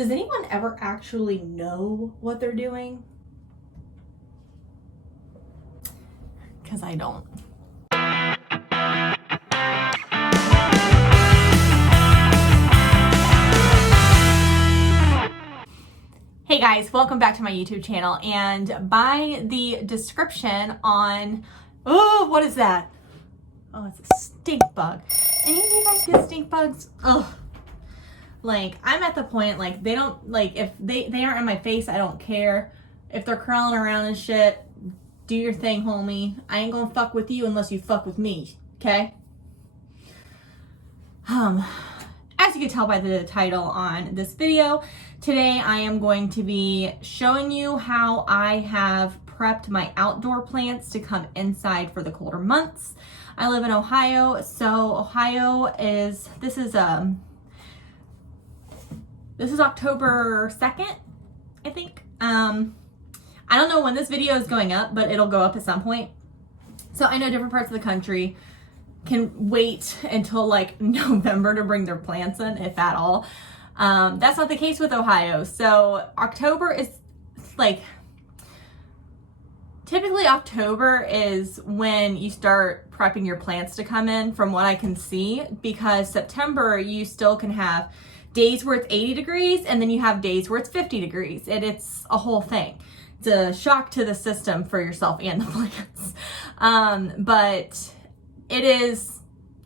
Does anyone ever actually know what they're doing? Because I don't. Hey guys, welcome back to my YouTube channel. And by the description on, oh, what is that? Oh, it's a stink bug. Any of you guys get stink bugs? Ugh. Like, I'm at the point, like, they don't, like, if they aren't in my face, I don't care. If they're crawling around and shit, do your thing, homie. I ain't gonna fuck with you unless you fuck with me, okay? As you can tell by the title on this video, today I am going to be showing you how I have prepped my outdoor plants to come inside for the colder months. I live in Ohio, so Ohio is, this is October 2nd, I think. I don't know when this video is going up, but it'll go up at some point. So I know different parts of the country can wait until like November to bring their plants in, if at all. That's not the case with Ohio. So October is like, typically October is when you start prepping your plants to come in, from what I can see, because September you still can have days where it's 80 degrees and then you have days where it's 50 degrees. It's a whole thing. It's a shock to the system for yourself and the plants. But it is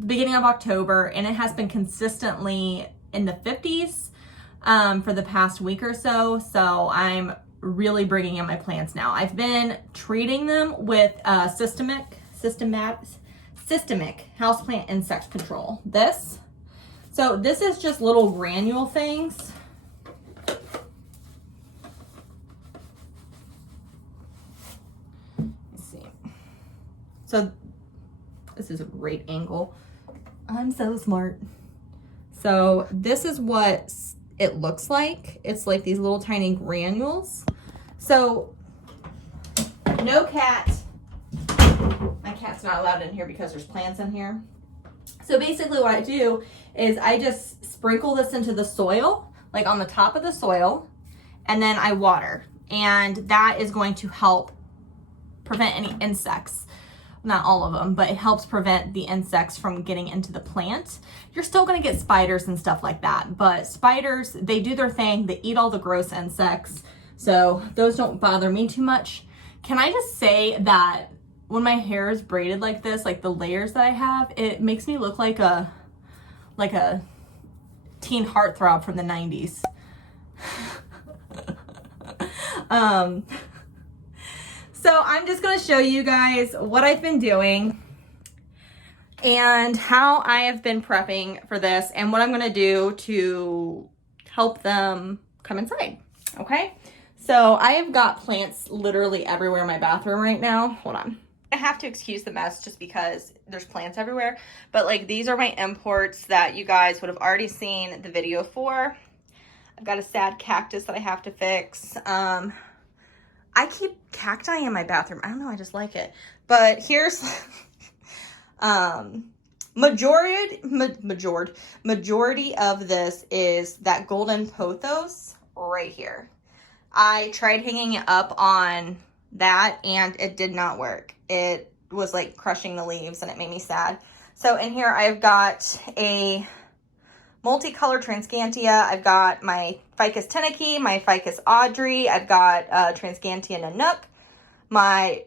the beginning of October and it has been consistently in the 50s for the past week or so. So I'm really bringing in my plants now. I've been treating them with systemic houseplant insect control. So this is just little granule things. Let's see. So this is a great angle. I'm so smart. So this is what it looks like. It's like these little tiny granules. So no cat. My cat's not allowed in here because there's plants in here. So basically what I do is I just sprinkle this into the soil, like on the top of the soil, and then I water. And that is going to help prevent any insects. Not all of them, but it helps prevent the insects from getting into the plant. You're still gonna get spiders and stuff like that, but spiders, they do their thing. They eat all the gross insects. So those don't bother me too much. Can I just say that when my hair is braided like this, like the layers that I have, it makes me look like a teen heartthrob from the 90s. So I'm just gonna show you guys what I've been doing and how I have been prepping for this and what I'm gonna do to help them come inside, okay? So I have got plants literally everywhere in my bathroom right now. Hold on. I have to excuse the mess just because there's plants everywhere, but like these are my imports that you guys would have already seen the video for. I've got a sad cactus that I have to fix. I keep cacti in my bathroom. I don't know, I just like it. But here's majority of this is that golden pothos right here. I tried hanging it up on that and it did not work. It was like crushing the leaves and it made me sad. So in here I've got a multicolored transcantia. I've got my ficus tenaci, my ficus audrey. I've got transcantia nanook, my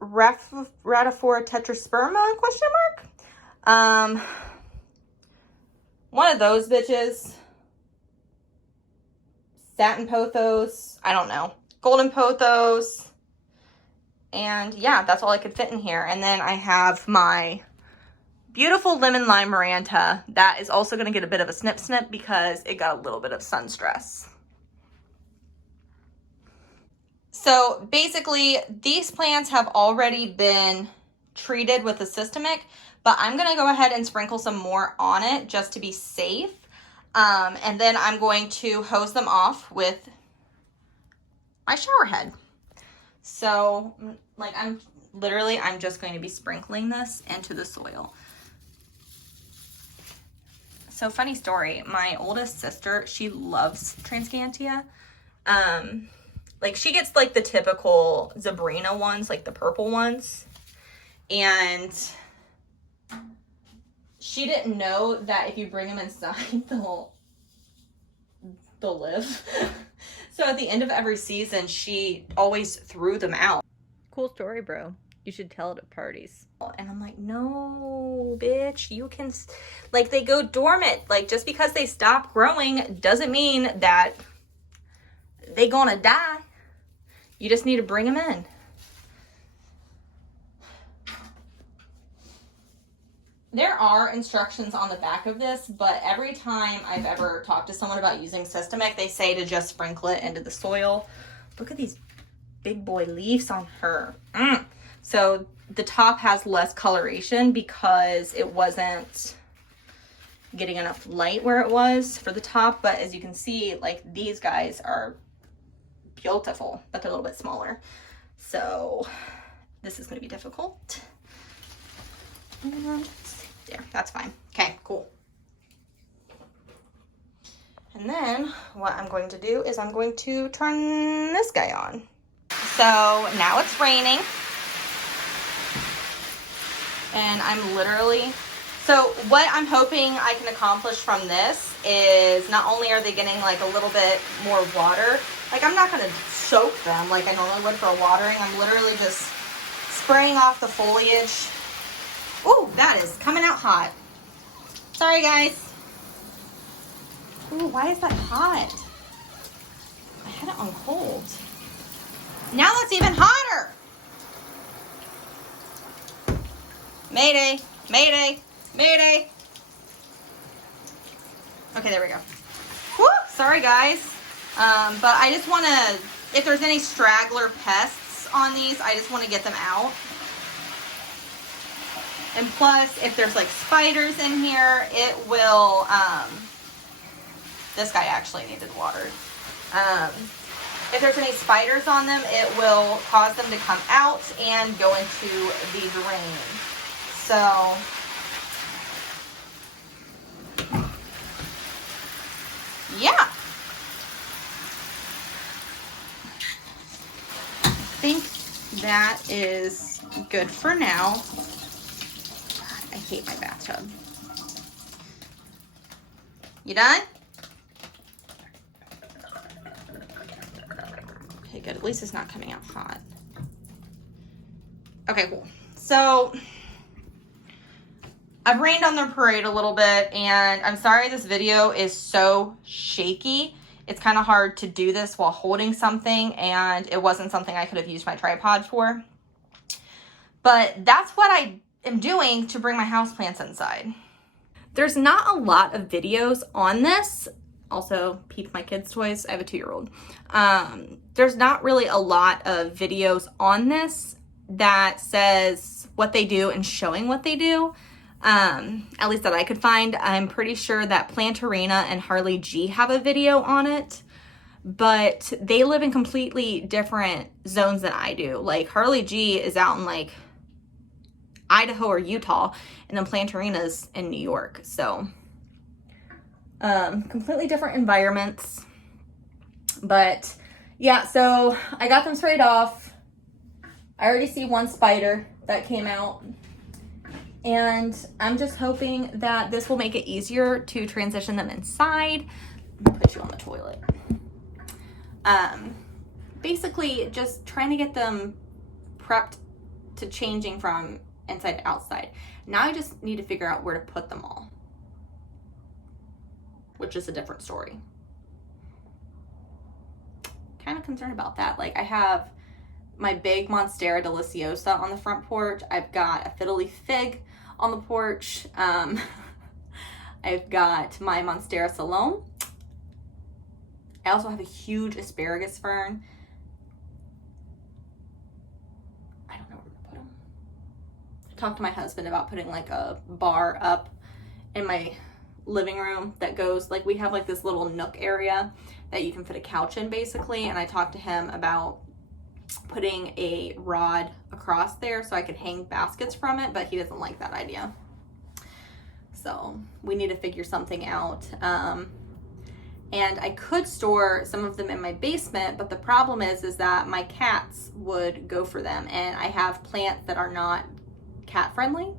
ratiphora tetrasperma ? One of those bitches. Satin pothos. I don't know. Golden pothos. And yeah, that's all I could fit in here. And then I have my beautiful lemon lime maranta. That is also going to get a bit of a snip because it got a little bit of sun stress. So basically these plants have already been treated with a systemic, but I'm going to go ahead and sprinkle some more on it just to be safe. And then I'm going to hose them off with my shower head. So like I'm just going to be sprinkling this into the soil. So funny story, my oldest sister, she loves Transcantia. Like she gets like the typical Zabrina ones, like the purple ones. And she didn't know that if you bring them inside, they'll live. So at the end of every season, she always threw them out. Cool story, bro. You should tell it at parties. And I'm like, no, bitch, you can, like, they go dormant. Like, just because they stop growing doesn't mean that they gonna die. You just need to bring them in. There are instructions on the back of this, but every time I've ever talked to someone about using Systemic, they say to just sprinkle it into the soil. Look at these big boy leaves on her. So the top has less coloration because it wasn't getting enough light where it was for the top. But as you can see, like these guys are beautiful, but they're a little bit smaller. So this is going to be difficult. And there, that's fine. Okay, cool. And then what I'm going to do is I'm going to turn this guy on. So now it's raining. And I'm literally, so what I'm hoping I can accomplish from this is not only are they getting like a little bit more water, like I'm not going to soak them like I normally would for a watering. I'm literally just spraying off the foliage. Ooh, that is coming out hot. Sorry, guys. Ooh, why is that hot? I had it on cold. Now it's even hotter. Mayday, mayday, mayday. Okay, there we go. Woo, sorry, guys. But I just want to, if there's any straggler pests on these, I just want to get them out. And plus, if there's like spiders in here, it will, this guy actually needed watered. If there's any spiders on them, it will cause them to come out and go into the drain. So, yeah. I think that is good for now. I hate my bathtub. You done? Okay, good. At least it's not coming out hot. Okay, cool. So I've rained on their parade a little bit, and I'm sorry this video is so shaky. It's kind of hard to do this while holding something, and it wasn't something I could have used my tripod for. But that's what I am doing to bring my houseplants inside. There's not a lot of videos on this. Also, peep my kids' toys. I have a 2-year-old. There's not really a lot of videos on this that says what they do and showing what they do. At least that I could find. I'm pretty sure that Plantarina and Harley G have a video on it, but they live in completely different zones than I do. Like Harley G is out in like Idaho or Utah, and then Plantarina's in New York. So, completely different environments. But yeah, so I got them sprayed off. I already see one spider that came out. And I'm just hoping that this will make it easier to transition them inside. Let me put you on the toilet. Basically, just trying to get them prepped to changing from inside to outside. Now I just need to figure out where to put them all, which is a different story. Kind of concerned about that. Like I have my big Monstera deliciosa on the front porch. I've got a fiddly fig on the porch. I've got my Monstera Salome. I also have a huge asparagus fern. I don't know where to put them. I talked to my husband about putting like a bar up in my living room that goes, like we have like this little nook area that you can fit a couch in basically. And I talked to him about putting a rod across there so I could hang baskets from it, but he doesn't like that idea. So we need to figure something out. And I could store some of them in my basement, but the problem is that my cats would go for them, and I have plants that are not cat friendly.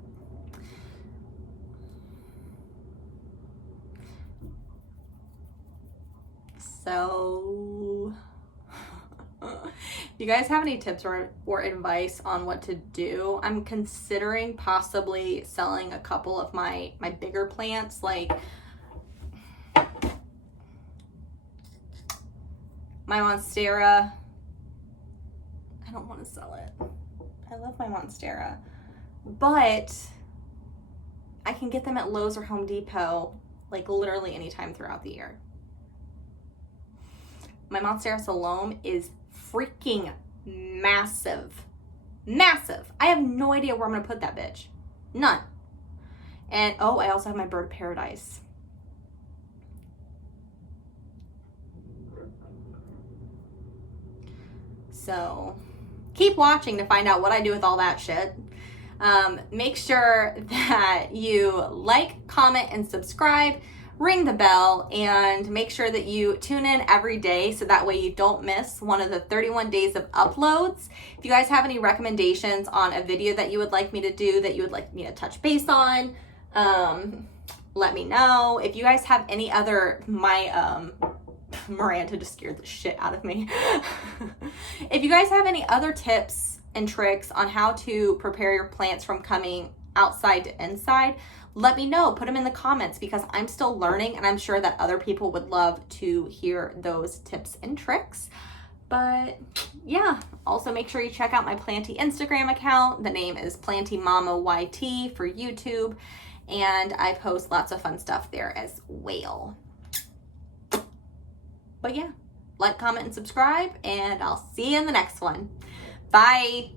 So if you guys have any tips or advice on what to do, I'm considering possibly selling a couple of my bigger plants, like my monstera. I don't want to sell it. I love my monstera, but I can get them at Lowe's or Home Depot like literally anytime throughout the year. My monstera salome is freaking massive. Massive. I have no idea where I'm gonna put that bitch. None. And oh, I also have my bird of paradise. So keep watching to find out what I do with all that shit. Make sure that you like, comment, and subscribe. Ring the bell, and make sure that you tune in every day so that way you don't miss one of the 31 days of uploads. If you guys have any recommendations on a video that you would like me to do, that you would like me to touch base on, let me know. If you guys have any other, Miranda just scared the shit out of me. If you guys have any other tips and tricks on how to prepare your plants from coming outside to inside, let me know. Put them in the comments, because I'm still learning, and I'm sure that other people would love to hear those tips and tricks. But yeah, also make sure you check out my Planty Instagram account. The name is Planty Mama YT for YouTube, and I post lots of fun stuff there as well. But yeah, like, comment, and subscribe, and I'll see you in the next one. Bye.